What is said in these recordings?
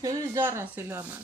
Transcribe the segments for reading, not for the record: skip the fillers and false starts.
শরীর জ্বর আছিল আমার।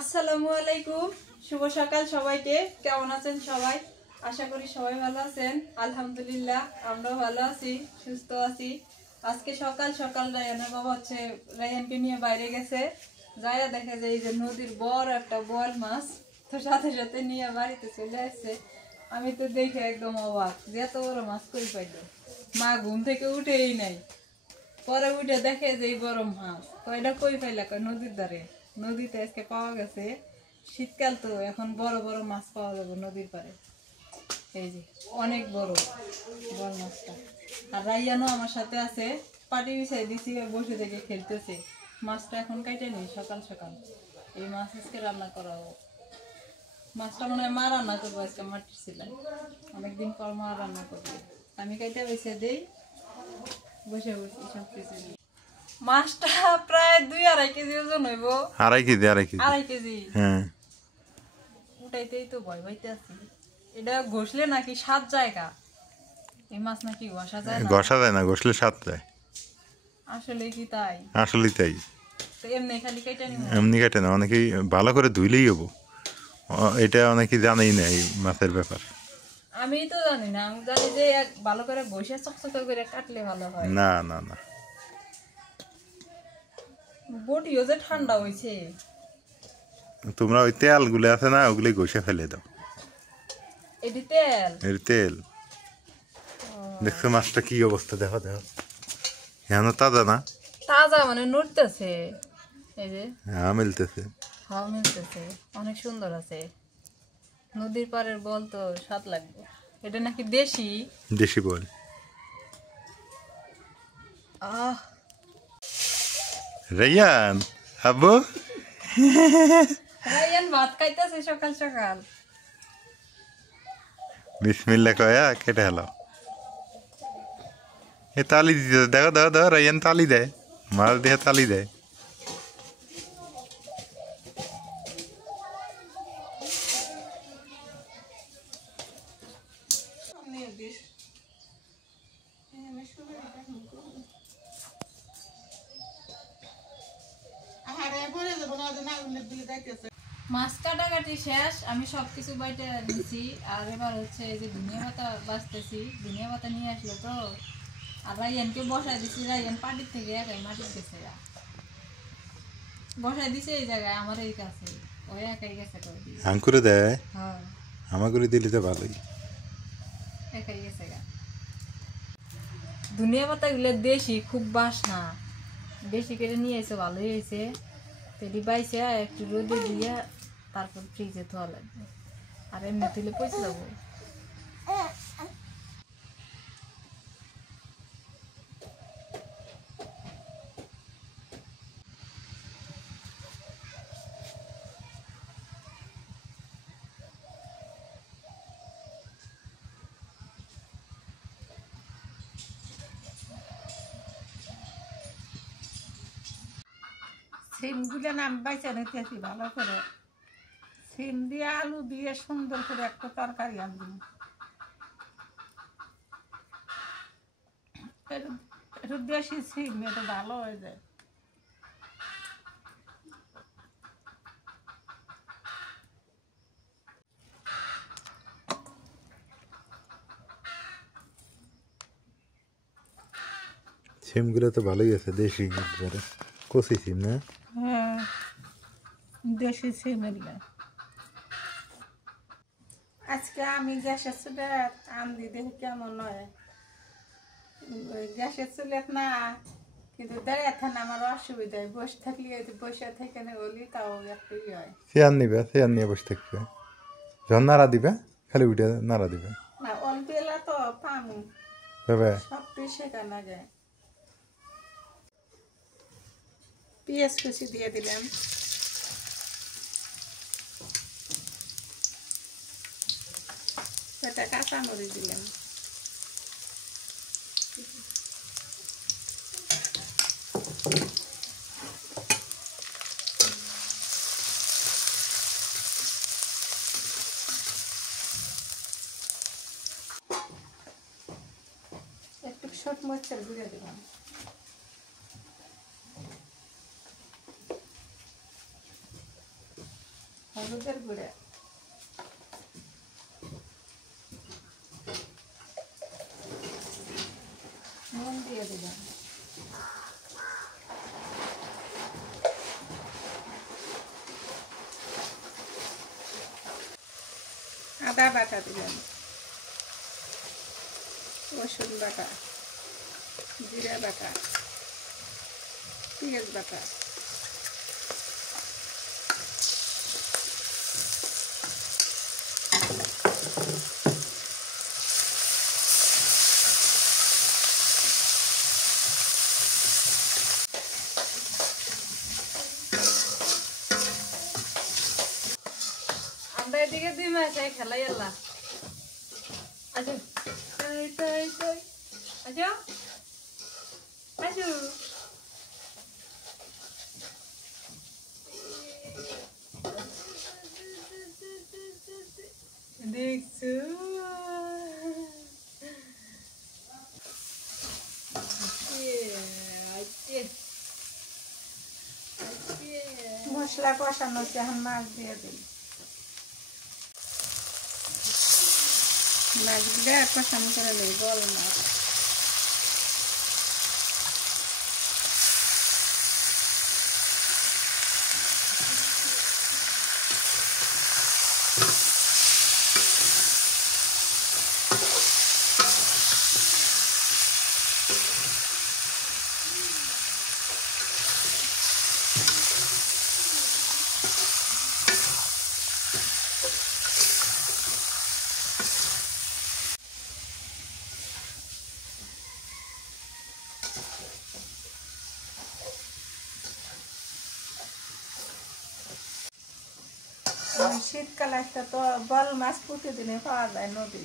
আসসালামু আলাইকুম, শুভ সকাল সবাইকে। কেমন আছেন সবাই? আশা করি সবাই ভালো আছেন। আলহামদুলিল্লাহ আমরাও ভালো আছি, সুস্থ আছি। আজকে সকাল সকাল রায়ানের বাবা হচ্ছে রায়ানকে নিয়ে বাইরে গেছে। যাইয়া দেখে যে এই যে নদীর বড় একটা বোয়াল মাছ, তো সাথে সাথে নিয়ে বাড়িতে চলে আসছে। আমি তো দেখে একদম অবাক যে এত বড় মাছ কই পাইলো। মা ঘুম থেকে উঠেই নাই, পরে উঠে দেখে যে এই বড় মাছ। তো এটা কই পাইলা? কয় নদীর ধারে, নদীতে আজকে পাওয়া গেছে। শীতকাল তো, এখন বড় বড় মাছ পাওয়া যাবে নদীর পারে। এই যে অনেক বড় বড় মাছটা। আর রাইয়ানও আমার সাথে আছে, পাটি বিছাই দিছি, বসে থেকে খেলতেছে। মাছটা এখন কাইটে নেই, সকাল সকাল এই মাছ আজকে রান্না করাবো। মাছটা মনে হয় মা রান্না করবো আজকে, মাটির ছিলাম অনেকদিন পর মা রান্না করবে। আমি কাইটে বেছে দেই, বসে বসে সব কিছু। মাছটা প্রায় 2-2.5 কেজি ওজন হইব। 2.5 কেজি। হ্যাঁ, উঠাইতেই তো ভয় পাইতে আছি। এটা ঘষলে নাকি 7 জায়গা, এই মাছ নাকি ঘষা যায় না। ঘষা যায় না, ঘষলে স্বাদ যায়। আসলে কি তাই? আসলেই তাই। তো এমনি খালি কেটে নিব? এমনি কাটে না, অনেকেই ভালো করে ধুইলেই হবো। এটা অনেকেই জানেই না এই মাছের ব্যাপার। আমি তো জানি না, আমি জানি যে ভালো করে ঘষে চকচকে করে কাটলে ভালো হয়। না না না, বটিও যে ঠান্ডা হয়েছে। তোমরা ওই তেল গুলো আছে না, ওগুলি ঘষে ফেলে দাও। এটি তেল? এর তেল। দেখছো মাছটা কি অবস্থা, দেখো দেখো, এখন তাজা না? তাজা মানে নড়তেছে, এই যে। হ্যাঁ, মিলতেছে। হাওয়া মিলতেছে, অনেক সুন্দর আছে। নদীর পাড়ের বল তো স্বাদ লাগবে। এটা নাকি দেশি দেশি বল। আহ, রাইয়ান আব্বু, রায়ান ভাত খাইতেছে সকাল সকাল। বিসমিল্লাহ কয়া কেটে হলো। এ তালি দিতে, দেখো দেখো দেখো, রাইয়ান তালি দেয়, মাছ দিয়ে তালি দেয়। মাছ কাটাকাটি শেষ, আমি সবকিছু বাইটে নিছি। আর এবার হচ্ছে এই যে ধনিয়া পাতা বাছতেছি। ধনিয়া পাতা নিয়ে আসলো তো, আর রায়ানকে বসাই দিছি। রায়ান পাটির থেকে একাই মাটির গেছে, বসাই দিছে এই জায়গায় আমার এই কাছে। ওই একাই গেছে করে দিয়ে। আঙ্কুরে দেয়, হ্যাঁ, আমার করে দিলে তো ভালোই। একাই গেছে গা। ধনিয়া পাতা গুলো দেশি, খুব বাসনা। বেশি করে নিয়ে এসে ভালোই হয়েছে। তেলি বাইছে একটু রোদে দিয়ে তারপর ফ্রিজে ধোয়া লাগবে, আর এমনি তুলে পচে যাবো। সিমগুলো আমি বাইচা নিতেছি ভালো করে। সিম দিয়ে আলু দিয়ে সুন্দর করে একটা তরকারি আনবি। একটু দেশি সিম, এটা ভালো হয়ে যায়। সিমগুলো তো ভালোই আছে, দেশি একবারে কষি সিম না? হ্যাঁ, দেশি সিম এগুলো। আজকে আমি গ্যাসের চুলে আনদি, দেখি কেমন হয়। ওই গ্যাসের চুলে না, কিন্তু দাঁড়িয়ে থাকেন আমার অসুবিধা হয়। বসে থাকলে বসে থেকে হলি তাও একটু হয়। চেয়ার নিবে, চেয়ার নিয়ে বসে থাকবে, যখন নাড়া দিবে খালি উঠে নাড়া দিবে। না, অল্প এলা তো পামু সব শেখা না যায়। পেঁয়াজ কুচি দিয়ে দিলাম, এটা কাঁচামরিচ দিলাম, ছোট মরিচের গুঁড়ো দিলাম, হলুদের গুঁড়ো, নুন দিয়ে দিলাম, আদা বাটা দিলাম, রসুন বাটা, জিরা বাটা, পেঁয়াজ বাটা, আমরা এদিকে 2 মাস খেলাই আল্লাহ। আচ্ছা আচ্ছা আচ্ছা দেখছো মশলা কষানো হচ্ছে, এখন মাছ দিয়ে দিই, মাছ দিয়ে কষানো করে নেই, বল মাছ, শীতকালে একটা তো বল মাছ প্রতিদিনে পাওয়া যায় নদী,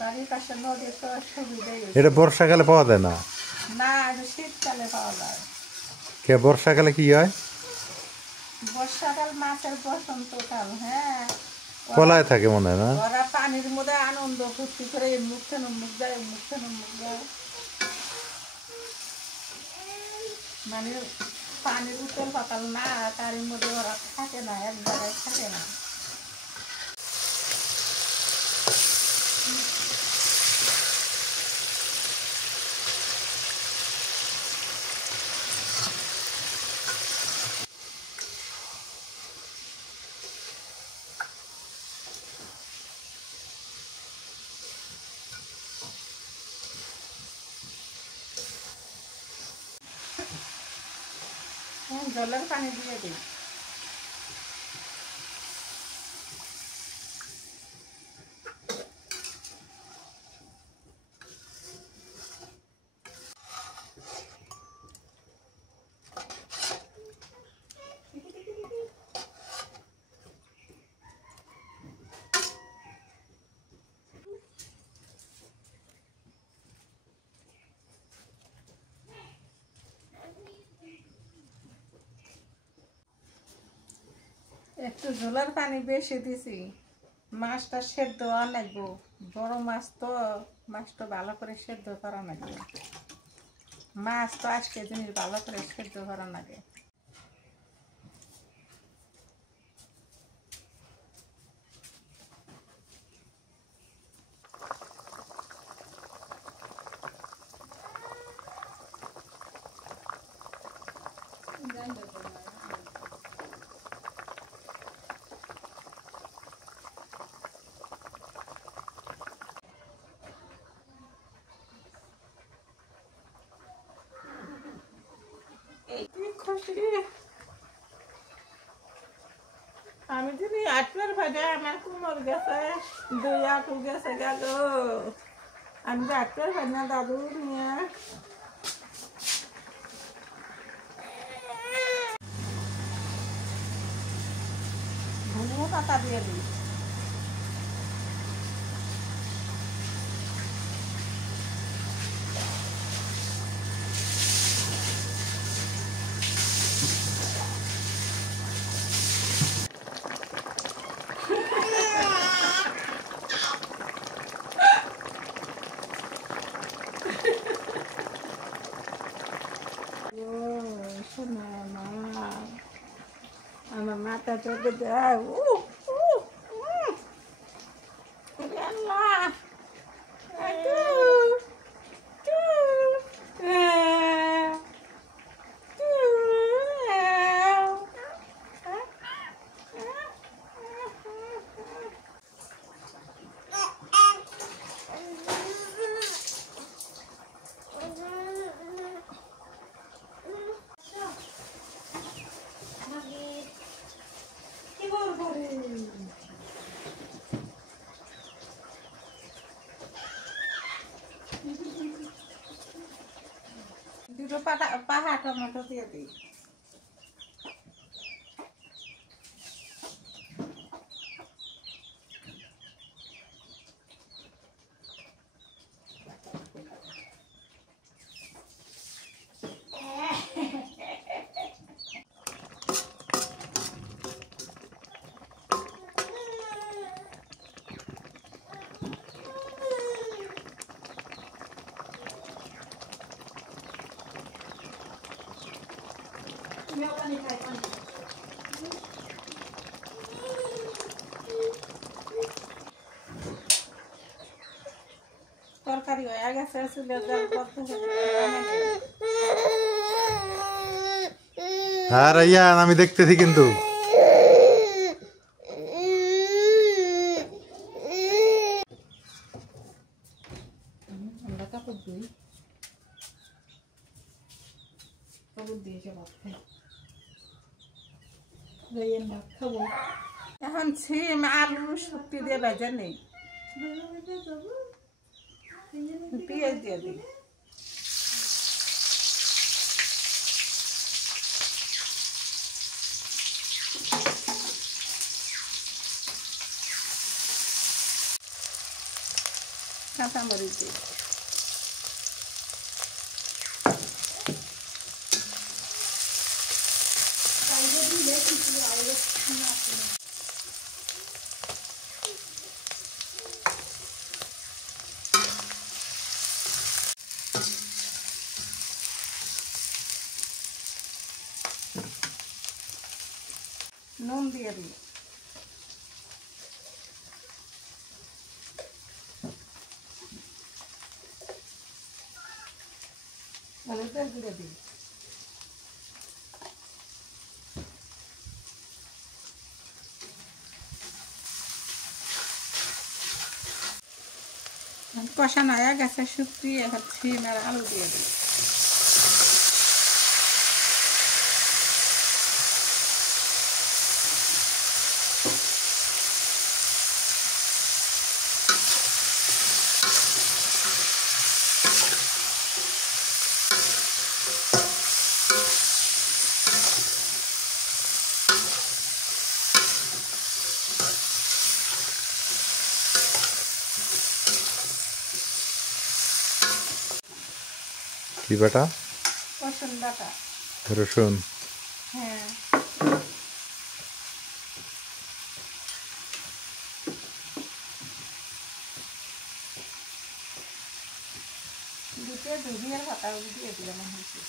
বাড়ির পাশে নদীর তো সুবিধাই এটা বর্ষাকালে পাওয়া যায় না? না, শীতকালে পাওয়া যায়। কে বর্ষাকালে কি হয়? বর্ষাকাল মাছের বসন্তকাল, হ্যাঁ, কলায় থাকে মনে হয় না? ওরা পানির মধ্যে আনন্দ ফুর্তি করে মুখ থেকে মুখ যায়, মুখ থেকে মুখ যায়, মানে পানির উত্তর পাতাল না, তার মধ্যে ওরা থাকে না, এক জায়গায় থাকে না। জলের পানি দিয়ে দিই, একটু জলের পানি বেশি দিছি, মাছটা সেদ্ধ লাগবো, বড় মাছ তো, মাছটা ভালো করে সেদ্ধ করা লাগবে, মাছ তো আজকে জিনিস ভালো করে সেদ্ধ করা লাগে। আমি যদি 8 বাজে আমার কোমর গেছে, 2 হাঁটু গেছে গেল, আমি ডাক্তার ভাই না দাদু নিয়ে ঘুমো পাতা দিয়ে দিই। মাথা চোখে দেয় আল্লাহ কি বলবো রে দুটো পাহা টমেটো দিয়ে দিই তুমিও পানি খাই পানি তরকারি হয়ে গেছে চুলের জল করতে হ্যাঁ রাইয়ান আমি দেখতেছি কিন্তু আমরা কাপড় ধুই কাপড় দিয়ে ভাত খাই রাইয়ান ভাত খাবো এখন সিম আলু শুক্তি দিয়ে ভেজে নেই পেঁয়াজ দিয়ে দিই কাঁচামরিচ দিই নুন দিয়ে দিই হলুদের গুঁড়ো দিই কষানো হয়ে গেছে শুকিয়ে সিম আর আলু দিয়ে দিই কি বাটা রসুন বাটা রসুন হ্যাঁ দুটো ধুবিয়ার পাতা দিয়ে দিলাম হয়েছে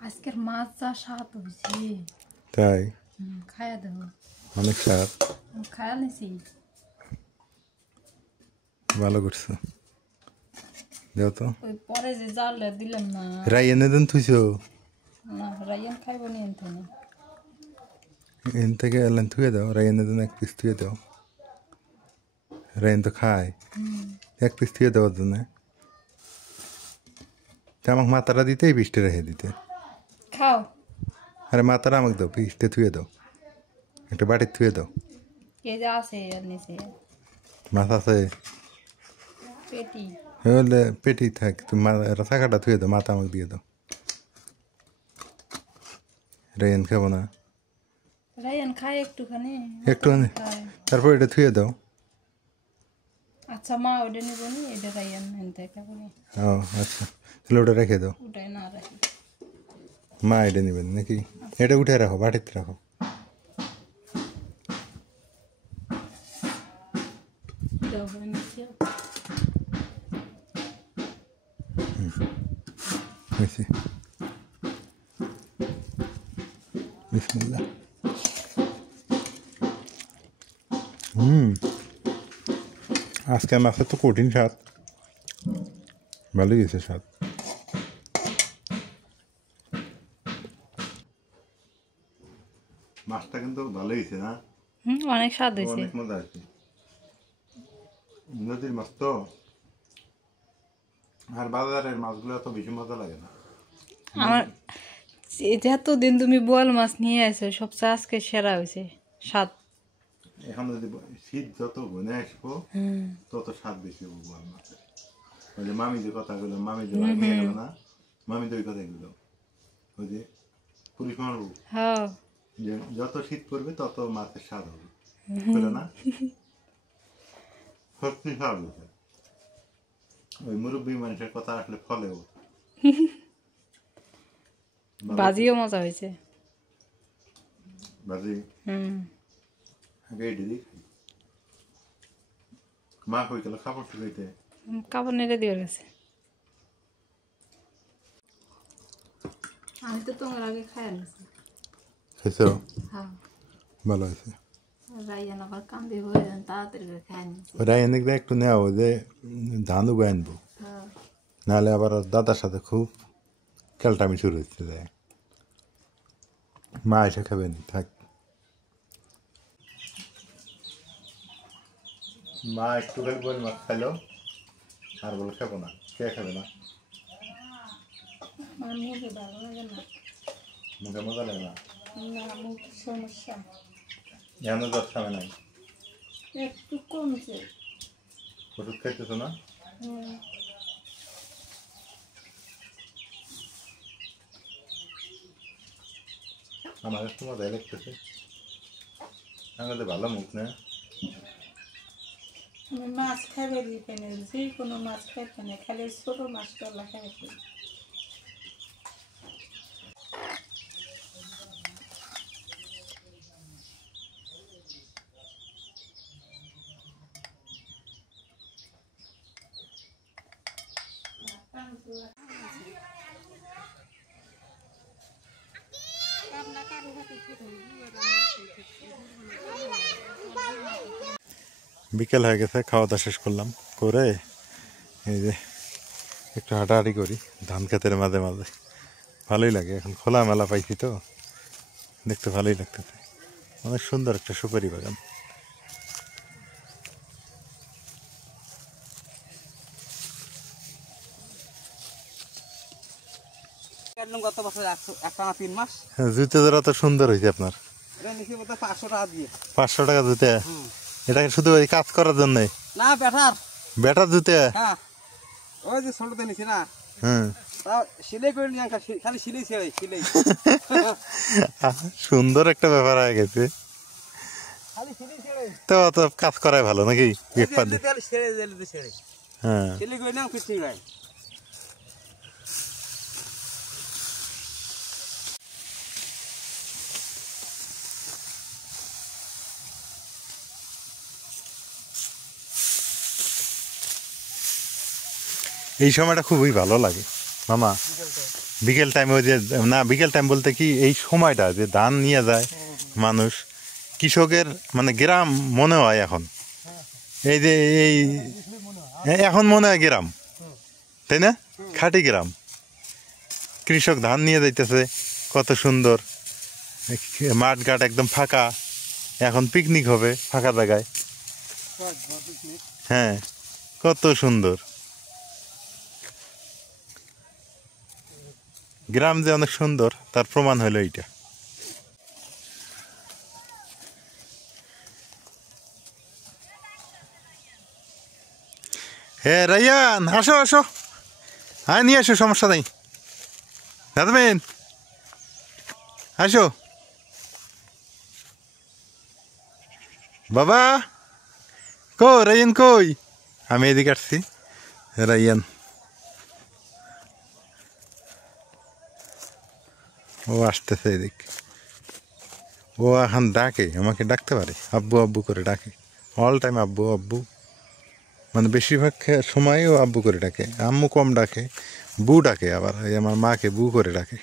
আজকের মাছ যা স্বাদ হয়েছে তাই খায়া দেবো অনেক স্বাদ খায়া নিছি ভালো করছো দেও তো ওই পরে যে জালে দিলাম না রাইয়ান দেন থুইছো না রাইয়ান খাইব নি এনতে না এন থেকে এলেন থুয়ে দাও রাইয়ান দেন এক পিস থুয়ে দাও রাইয়ান তো খায় এক পিস থুয়ে দেওয়ার জন্য আমাকে মাথাটা দিতে এই পিসটা রেখে দিতে খাও আরে মাথাটা আমাকে দাও পিসটা থুয়ে দাও একটা বাটি থুয়ে দাও। এই যে আছে এর নিচে মাছ আছে পেটি। হলে পেটি থাক, তুমি রাখাটা থুয়ে দাও, মাথা আমাকে দিয়ে দাও। রায়ন খাবো না? রায়ান খায় একটুখানি। একটুখানি, খায়। তারপর এটা থুয়ে দাও। আচ্ছা মা ওটা নিব নি, এটা রায়ান এনতে খাবো নি। ও আচ্ছা, তাহলে ওটা রেখে দাও। ওটাই না রাখি। মা এটা নেবেন নাকি? এটা উঠে রাখো, বাটিতে রাখো। দাও হয়ে নিচ্ছে। হয়েছে। বিসমিল্লাহ। আজকে মাছের তো কঠিন স্বাদ, ভালোই গেছে স্বাদ। মাছটা কিন্তু ভালো হয়েছে না? অনেক স্বাদ হয়েছে। অনেক মজা হয়েছে। নদীর মাছ তো, আর বাজারের মাছগুলো তো বেশি মজা লাগে না। আমার যেহেতু দিন তুমি বোয়াল মাছ নিয়ে আসো, সবচেয়ে আজকে সেরা হয়েছে স্বাদ। এখন যদি শীত যত ঘনে আসবো তত স্বাদ বেশি হবো বোয়াল মাছের। ওই যে মামি যে কথাগুলো, মামি যে নিয়ে গেল না, মামি তো ওই কথাগুলো, ওই যে পুলিশ মারবো, হ্যাঁ যে যত শীত পড়বে তত মাছের স্বাদ হবে, বুঝলো না? সত্যি স্বাদ হয়েছে। ওই মুরব্বী মানুষের কথা আসলে ফলেও বাজিও মজা হয়েছে। বাজি আগে এটি দিই। মা কই গেল খাবার শুকাইতে? কাপড় নেড়ে দিয়ে গেছে। আমি তো তোমার আগে খাই আনছি। খেয়েছো? হ্যাঁ ভালো হয়েছে। রায়ান আবার কান্দি হয়ে যান, তাড়াতাড়ি করে খাই নিচ্ছি। ওরা এনে একটু নেওয়া, যে ধান উগে আনবো, হ্যাঁ নাহলে আবার দাদার সাথে খুব খেলটামি শুরু হচ্ছে যায়। মা এসে খাবেন, থাক। মা একটু খালি বল মাছ খাইলো, আর বলে খাবো না। কে খাবে না? আমার মুখে ভালো লাগে না। মুখে মজা লাগে না? না মুখ সমস্যা এখনো জ্বর খাবে নাই? একটু কমছে। ওষুধ খাইতেছো না? আমার একটু মজা লাগতেছে, আমাদের ভালো মুখ না। আমি মাছ খাইবে দিই না, যে কোনো মাছ খাইতে না, খালি ছোট মাছটা খাইতে। বিকেল হয়ে গেছে, খাওয়া দাওয়া শেষ করলাম, করে এই যে একটু হাঁটাহাঁটি করি ধান ক্ষেতের মাঝে মাঝে। ভালোই লাগে, এখন খোলা মেলা পাইছি তো দেখতে ভালোই লাগতেছে। অনেক সুন্দর একটা সুপারি বাগান। গত বছর 1 মাস জুতো জোড়া তো সুন্দর হয়েছে আপনার। এটা নিচে বোধ 500 টাকা দিয়ে। 500 টাকা জুতে? এটা শুধু ওই কাজ করার জন্য? না ব্যাটার বেটার জুতে? হ্যাঁ ওই যে ছোটতে নিছি না। হ্যাঁ তাও সিলাই করে নিয়ে খালি সিলাই ছেড়ে সিলাই সুন্দর একটা ব্যাপার হয়ে গেছে। খালি সিলাই ছেড়ে তো অত কাজ করাই ভালো নাকি? এক পা দিয়ে। খালি ছেড়ে দিলে ছেড়ে হ্যাঁ সিলাই করে নিয়ে ফিটিং হয়। এই সময়টা খুবই ভালো লাগে মামা, বিকেল টাইম। ওই যে না, বিকেল টাইম বলতে কি, এই সময়টা যে ধান নিয়ে যায় মানুষ, কৃষকের মানে গ্রাম মনে হয় এখন। এই যে এই এখন মনে হয় গ্রাম, তাই না? খাঁটি গ্রাম। কৃষক ধান নিয়ে যাইতেছে, কত সুন্দর মাঠ ঘাট একদম ফাঁকা। এখন পিকনিক হবে ফাঁকা জায়গায়। হ্যাঁ, কত সুন্দর গ্রাম, যে অনেক সুন্দর তার প্রমাণ হলো এইটা। হে রাইয়ান, আসো আসো, হ্যাঁ নিয়ে আসো, সমস্যা নেই। নাজমিন আসো। বাবা রাইয়ান কই? আমি এদিকে আসছি। রাইয়ান ও আসতেছে এদিক। ও এখন ডাকে, আমাকে ডাকতে পারে, আব্বু আব্বু করে ডাকে। অল টাইম আব্বু আব্বু, মানে বেশিরভাগ সময় ও আব্বু করে ডাকে। আম্মু কম ডাকে, বু ডাকে, আবার এই আমার মাকে বু করে ডাকে।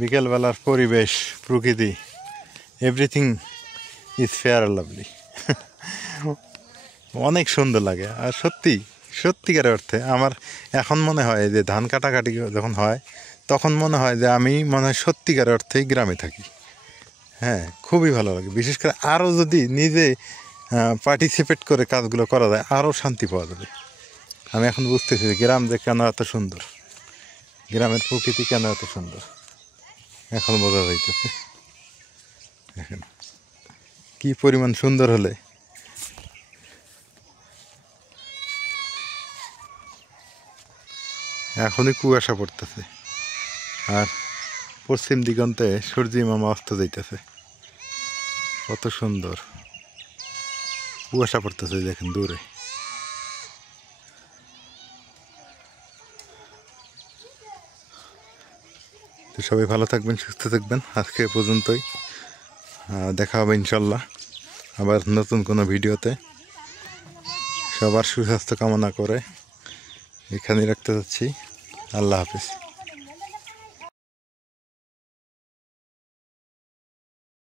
বিকেলবেলার পরিবেশ, প্রকৃতি, এভরিথিং ইজ ফেয়ার লাভলি। অনেক সুন্দর লাগে। আর সত্যিকারের অর্থে আমার এখন মনে হয় যে ধান কাটাকাটি যখন হয় তখন মনে হয় যে আমি মনে হয় সত্যিকারের অর্থেই গ্রামে থাকি। হ্যাঁ, খুবই ভালো লাগে। বিশেষ করে আরও যদি নিজে পার্টিসিপেট করে কাজগুলো করা যায় আরও শান্তি পাওয়া যাবে। আমি এখন বুঝতেছি যে গ্রাম যে কেন এত সুন্দর, গ্রামের প্রকৃতি কেন এত সুন্দর এখন বোঝা যাইতেছে। এখন কি পরিমাণ সুন্দর হলে এখনই কুয়াশা পড়তেছে আর পশ্চিম দিগন্তে সূর্যি মামা অস্ত যাইতেছে। কত সুন্দর কুয়াশা পড়তেছে দেখেন দূরে। তো সবাই ভালো থাকবেন, সুস্থ থাকবেন। আজকে এ পর্যন্তই, দেখা হবে ইনশাল্লাহ আবার নতুন কোনো ভিডিওতে। সবার সুস্বাস্থ্য কামনা করে এখানেই রাখতে যাচ্ছি। আল্লাহ হাফিজ।